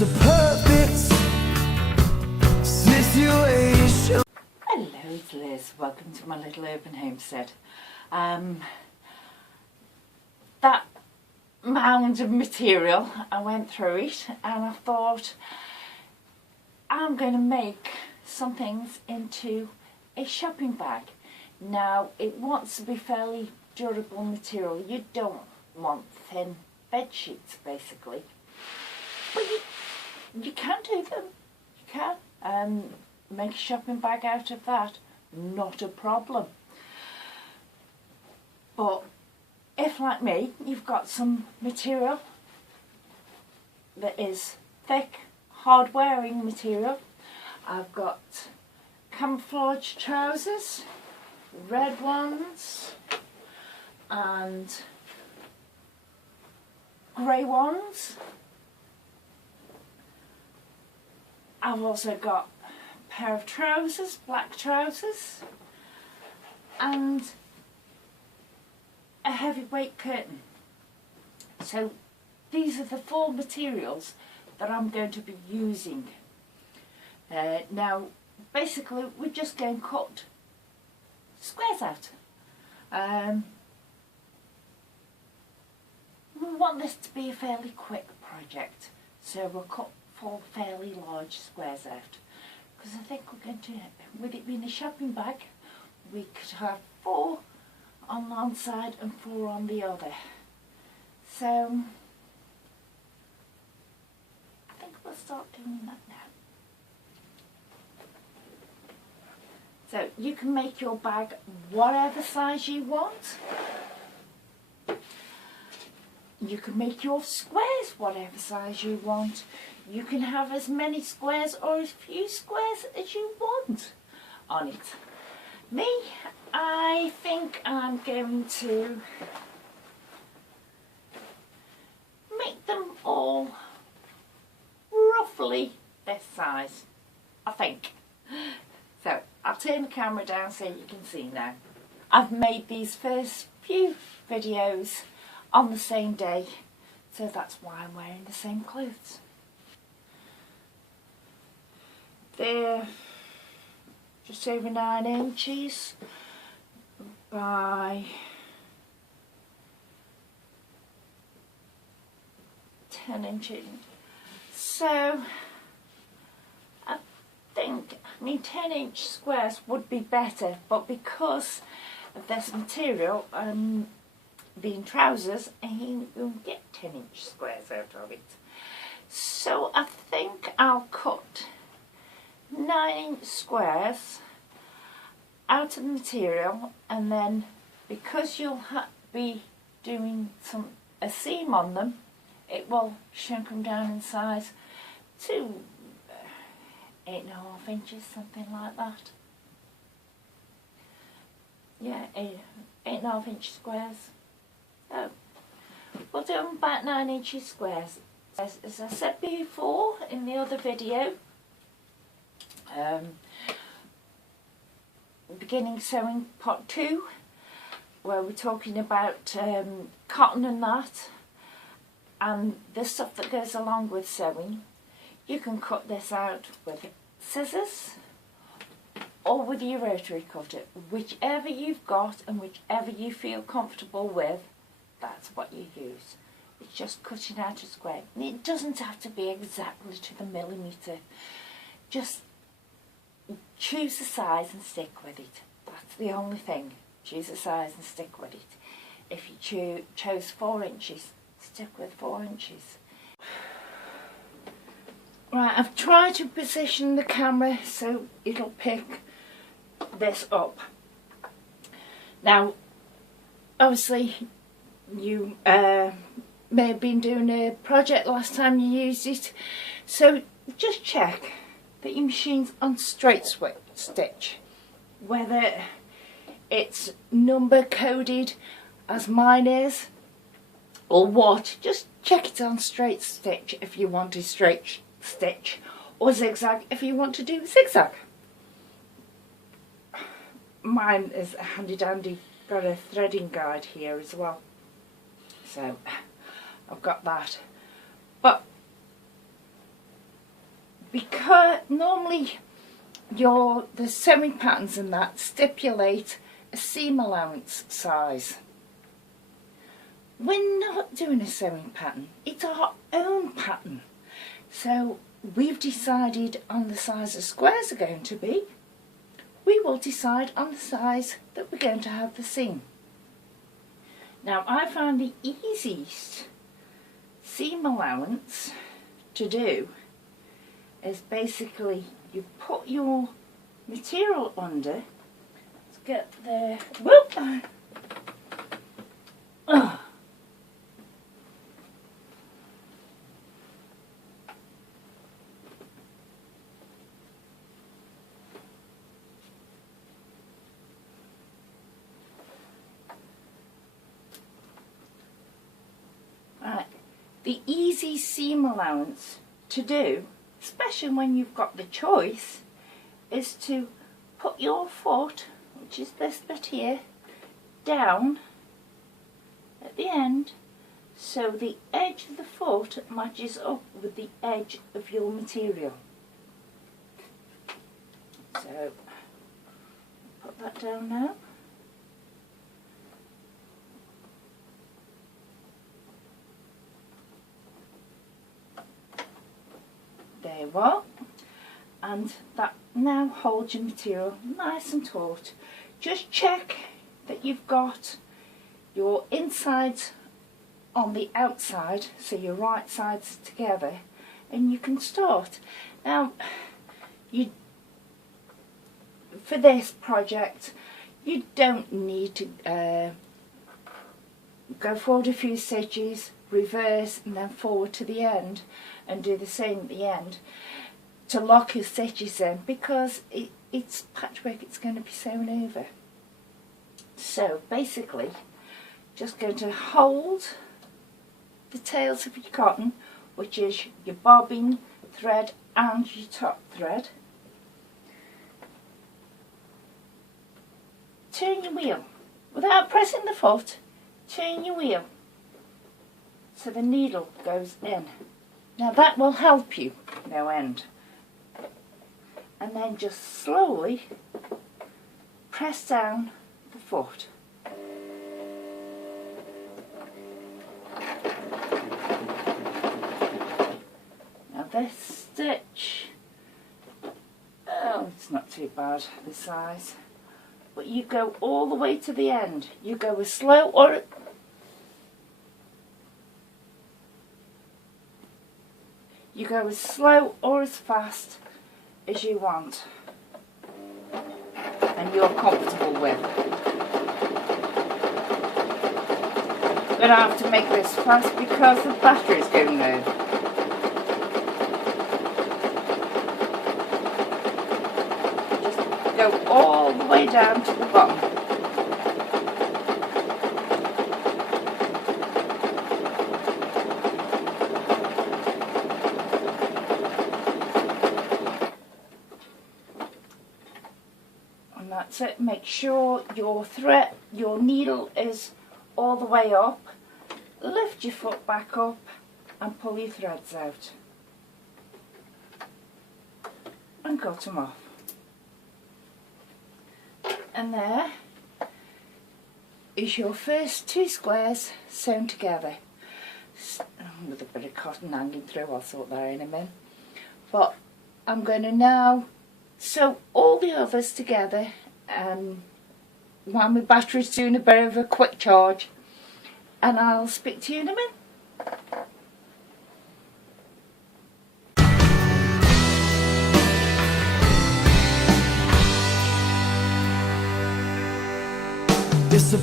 It's a perfect situation. Hello, it's Liz. Welcome to my little urban homestead. That mound of material, I went through it and I thought I'm going to make some things into a shopping bag. Now, it wants to be fairly durable material. You don't want thin bed sheets, basically. But you can do them. You can. Make a shopping bag out of that. Not a problem. But if, like me, you've got some material that is thick, hard-wearing material, I've got camouflage trousers, red ones and grey ones. I've also got a pair of trousers, black trousers, and a heavyweight curtain. So these are the four materials that I'm going to be using. Now basically we're just going to cut squares out. We want this to be a fairly quick project, so we'll cut 4 fairly large squares out, because I think we're going to, with it being a shopping bag, we could have 4 on one side and 4 on the other. So I think we'll start doing that now. So you can make your bag whatever size you want. You can make your squares whatever size you want. You can have as many squares or as few squares as you want on it. Me, I think I'm going to make them all roughly this size, I think. So I'll turn the camera down so you can see now. I've made these first few videos on the same day, so that's why I'm wearing the same clothes. They're just over 9 inches by 10 inches. So I think, 10-inch squares would be better, but because of this material, being trousers, you won't get 10-inch squares out of it. So I think I'll cut 9-inch squares out of the material, and then because you'll be doing a seam on them, it will shrink them down in size to 8.5 inches, something like that. Yeah, 8.5 inch squares. So we'll do them about 9 inches squares. As I said before in the other video, beginning sewing part 2, where we're talking about cotton and that, and the stuff that goes along with sewing. You can cut this out with scissors or with your rotary cutter, whichever you've got and whichever you feel comfortable with. That's what you use. It's just cutting out a square. It doesn't have to be exactly to the millimetre. Just choose a size and stick with it. That's the only thing. Choose a size and stick with it. If you chose 4 inches, stick with 4 inches. Right, I've tried to position the camera so it'll pick this up. Now, obviously, you may have been doing a project last time you used it, so just check that your machine's on straight stitch, whether it's number coded as mine is or what. Just check it on straight stitch if you want a straight stitch, or zigzag if you want to do zigzag. Mine is handy dandy, got a threading guide here as well, so I've got that. But because normally the sewing patterns and that stipulate a seam allowance size. We're not doing a sewing pattern, it's our own pattern. So we've decided on the size the squares are going to be. We will decide on the size that we're going to have the seam. Now I find the easiest seam allowance to do is basically you put your material under. Let's get the whoop. Right, the easy seam allowance to do, especially when you've got the choice, is to put your foot, which is this bit here, down at the end so the edge of the foot matches up with the edge of your material. So put that down now. There you are, and that now holds your material nice and taut. Just check that you've got your insides on the outside, so your right sides together, and you can start. Now, for this project, you don't need to go forward a few stitches, reverse and then forward to the end and do the same at the end to lock your stitches in, because it's patchwork, it's going to be sewn over. So basically just going to hold the tails of your cotton, which is your bobbin thread and your top thread. Turn your wheel without pressing the foot, turn your wheel so the needle goes in. Now that will help you no end. And then just slowly press down the foot. Now this stitch, oh, it's not too bad, the size, but you go all the way to the end. You go as slow or as fast as you want and you're comfortable with. I'm going to have to make this fast because the battery is going low. Just go all the way down to the bottom. That's it. Make sure your needle is all the way up. Lift your foot back up and pull your threads out and cut them off. And there is your first two squares sewn together with a bit of cotton hanging through. I'll sort that in a minute. But I'm going to now sew all the others together. While my battery's doing a bit of a quick charge, and I'll speak to you in a minute. It's a